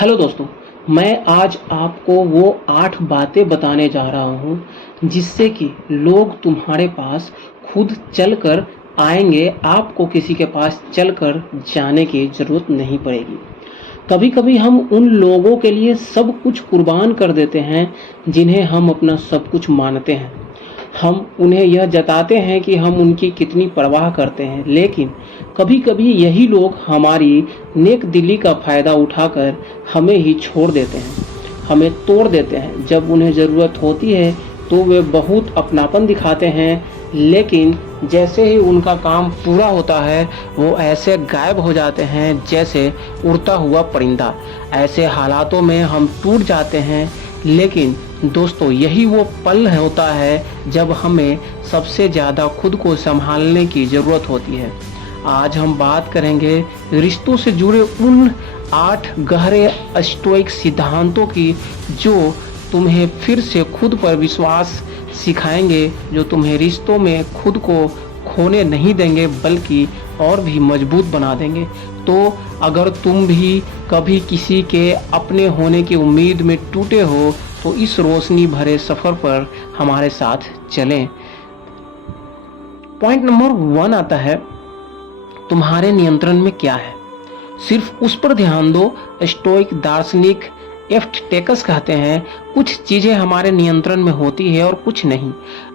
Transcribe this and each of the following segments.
Hello दोस्तों, मैं आज आपको वो 8 बातें बताने जा रहा हूँ जिससे कि लोग तुम्हारे पास खुद चलकर आएंगे। आपको किसी के पास चलकर जाने की ज़रूरत नहीं पड़ेगी। कभी कभी हम उन लोगों के लिए सब कुछ कुर्बान कर देते हैं जिन्हें हम अपना सब कुछ मानते हैं। हम उन्हें यह जताते हैं कि हम उनकी कितनी परवाह करते हैं, लेकिन कभी कभी यही लोग हमारी नेक दिली का फ़ायदा उठाकर हमें ही छोड़ देते हैं, हमें तोड़ देते हैं। जब उन्हें ज़रूरत होती है तो वे बहुत अपनापन दिखाते हैं, लेकिन जैसे ही उनका काम पूरा होता है वो ऐसे गायब हो जाते हैं जैसे उड़ता हुआ परिंदा। ऐसे हालातों में हम टूट जाते हैं, लेकिन दोस्तों यही वो पल होता है जब हमें सबसे ज़्यादा खुद को संभालने की ज़रूरत होती है। आज हम बात करेंगे रिश्तों से जुड़े उन 8 गहरे स्टोइक सिद्धांतों की जो तुम्हें फिर से खुद पर विश्वास सिखाएंगे, जो तुम्हें रिश्तों में खुद को खोने नहीं देंगे बल्कि और भी मजबूत बना देंगे। तो अगर तुम भी कभी किसी के अपने होने की उम्मीद में टूटे हो तो इस रोशनी भरे सफ़र पर हमारे साथ चलें। पॉइंट नंबर 1 आता है, तुम्हारे नियंत्रण में क्या है, सिर्फ उस पर ध्यान दो। स्टोइक दार्शनिक एपिक्टेटस कहते हैं, कुछ चीजें हमारे नियंत्रण में होती है और कुछ नहीं।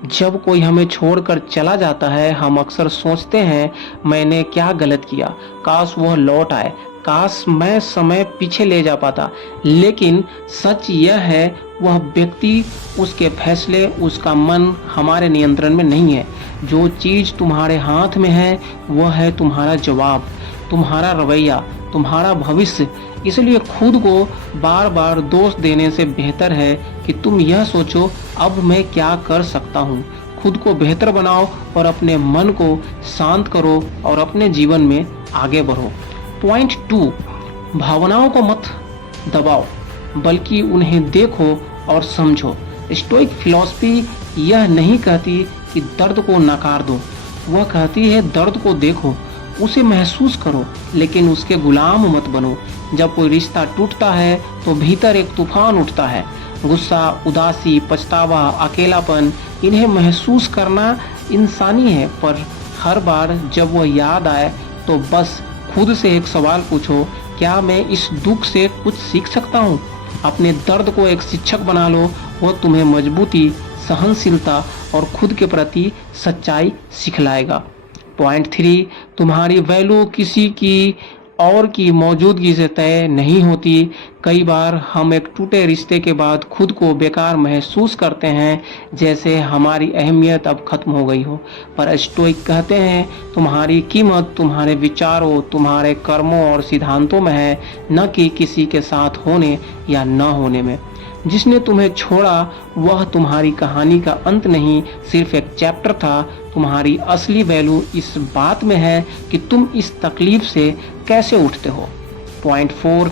जब कोई हमें छोड़कर चला जाता है हम अक्सर सोचते हैं मैंने क्या गलत किया, काश वह लौट आए, काश मैं समय पीछे ले जा पाता। लेकिन सच यह है वह व्यक्ति, उसके फैसले, उसका मन हमारे नियंत्रण में नहीं है। जो चीज तुम्हारे हाथ में है वह है तुम्हारा जवाब, तुम्हारा रवैया, तुम्हारा भविष्य। इसलिए खुद को बार बार दोष देने से बेहतर है कि तुम यह सोचो अब मैं क्या कर सकता हूँ। खुद को बेहतर बनाओ और अपने मन को शांत करो और अपने जीवन में आगे बढ़ो। पॉइंट 2, भावनाओं को मत दबाओ बल्कि उन्हें देखो और समझो। स्टोइक फिलॉसफी यह नहीं कहती कि दर्द को नकार दो, वह कहती है दर्द को देखो, उसे महसूस करो, लेकिन उसके गुलाम मत बनो। जब कोई रिश्ता टूटता है तो भीतर एक तूफान उठता है, गुस्सा, उदासी, पछतावा, अकेलापन। इन्हें महसूस करना इंसानी है, पर हर बार जब वह याद आए तो बस खुद से एक सवाल पूछो, क्या मैं इस दुख से कुछ सीख सकता हूँ? अपने दर्द को एक शिक्षक बना लो, वह तुम्हें मजबूती, सहनशीलता और खुद के प्रति सच्चाई सिखलाएगा। पॉइंट 3, तुम्हारी वैल्यू किसी की और की मौजूदगी से तय नहीं होती। कई बार हम एक टूटे रिश्ते के बाद खुद को बेकार महसूस करते हैं, जैसे हमारी अहमियत अब खत्म हो गई हो। पर स्टोइक कहते हैं तुम्हारी कीमत तुम्हारे विचारों, तुम्हारे कर्मों और सिद्धांतों में है, न कि किसी के साथ होने या न होने में। जिसने तुम्हें छोड़ा वह तुम्हारी कहानी का अंत नहीं, सिर्फ एक चैप्टर था। तुम्हारी असली वैल्यू इस बात में है कि तुम इस तकलीफ से कैसे उठते हो। पॉइंट 4,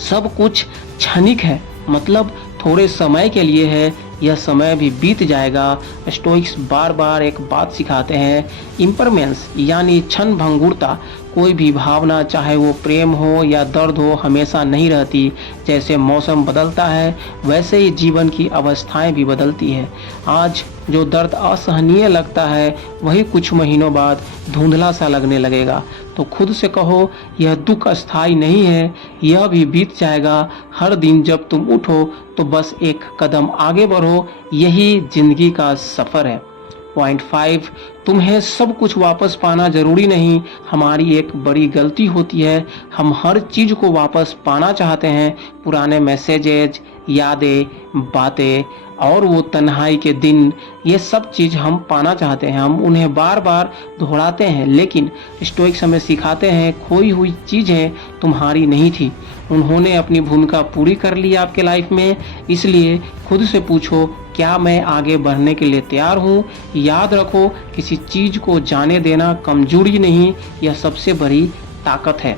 सब कुछ क्षणिक है, मतलब थोड़े समय के लिए है, यह समय भी बीत जाएगा। स्टोइक्स बार बार एक बात सिखाते हैं, इम्परमेंस यानी क्षण भंगुरता। कोई भी भावना, चाहे वो प्रेम हो या दर्द हो, हमेशा नहीं रहती। जैसे मौसम बदलता है वैसे ही जीवन की अवस्थाएं भी बदलती है। आज जो दर्द असहनीय लगता है वही कुछ महीनों बाद धुंधला सा लगने लगेगा। तो खुद से कहो यह दुख अस्थायी नहीं है, यह भी बीत जाएगा। हर दिन जब तुम उठो तो बस एक कदम आगे बढ़ो, यही जिंदगी का सफ़र है। पॉइंट 5, तुम्हें सब कुछ वापस पाना जरूरी नहीं। हमारी एक बड़ी गलती होती है, हम हर चीज को वापस पाना चाहते हैं। पुराने मैसेजेज, यादें, बातें और वो तन्हाई के दिन, ये सब चीज हम पाना चाहते हैं। हम उन्हें बार बार दोहराते हैं, लेकिन स्टोइक्स हमें सिखाते हैं खोई हुई चीजें तुम्हारी नहीं थी, उन्होंने अपनी भूमिका पूरी कर ली आपके लाइफ में। इसलिए खुद से पूछो, क्या मैं आगे बढ़ने के लिए तैयार हूँ? याद रखो, किसी चीज को जाने देना कमजोरी नहीं, यह सबसे बड़ी ताकत है।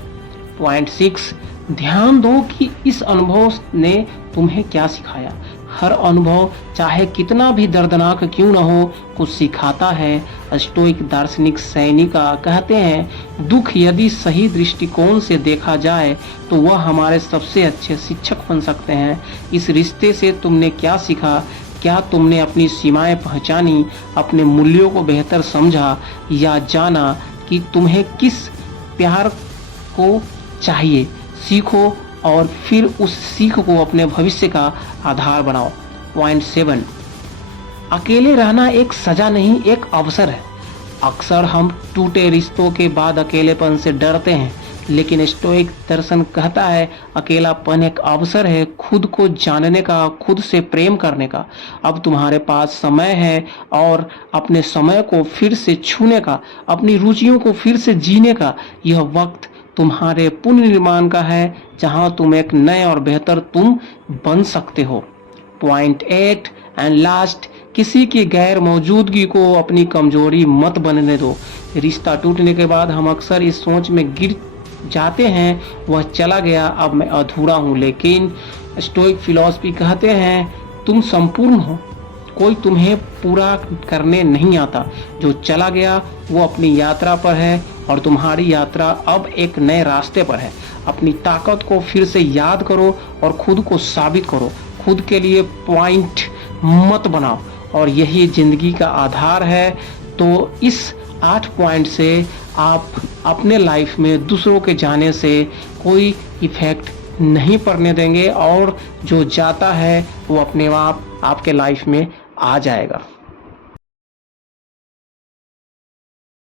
पॉइंट 6, ध्यान दो कि इस अनुभव ने तुम्हें क्या सिखाया। हर अनुभव चाहे कितना भी दर्दनाक क्यों न हो कुछ सिखाता है। स्टोइक दार्शनिक सैनिका कहते हैं, दुख यदि सही दृष्टिकोण से देखा जाए तो वह हमारे सबसे अच्छे शिक्षक बन सकते हैं। इस रिश्ते से तुमने क्या सीखा? क्या तुमने अपनी सीमाएं पहचानी, अपने मूल्यों को बेहतर समझा या जाना कि तुम्हें किस प्यार को चाहिए? सीखो और फिर उस सीख को अपने भविष्य का आधार बनाओ। पॉइंट 7, अकेले रहना एक सजा नहीं, एक अवसर है। अक्सर हम टूटे रिश्तों के बाद अकेलेपन से डरते हैं, लेकिन स्टोइक दर्शन कहता है अकेलापन एक अवसर है खुद को जानने का, खुद से प्रेम करने का। अब तुम्हारे पास समय है और अपने समय को फिर से छूने का, अपनी रुचियों को फिर से जीने का। यह वक्त तुम्हारे पुनर्निर्माण का है जहां तुम एक नए और बेहतर तुम बन सकते हो। पॉइंट 8 एंड लास्ट, किसी की गैर मौजूदगी को अपनी कमजोरी मत बनने दो। रिश्ता टूटने के बाद हम अक्सर इस सोच में गिर जाते हैं, वह चला गया, अब मैं अधूरा हूँ। लेकिन स्टोइक फिलॉसफी कहते हैं तुम संपूर्ण हो, कोई तुम्हें पूरा करने नहीं आता। जो चला गया वो अपनी यात्रा पर है और तुम्हारी यात्रा अब एक नए रास्ते पर है। अपनी ताकत को फिर से याद करो और खुद को साबित करो। खुद के लिए पॉइंट मत बनाओ और यही जिंदगी का आधार है। तो इस 8 पॉइंट से आप अपने लाइफ में दूसरों के जाने से कोई इफेक्ट नहीं पड़ने देंगे और जो जाता है वो अपने आप आपके लाइफ में आ जाएगा।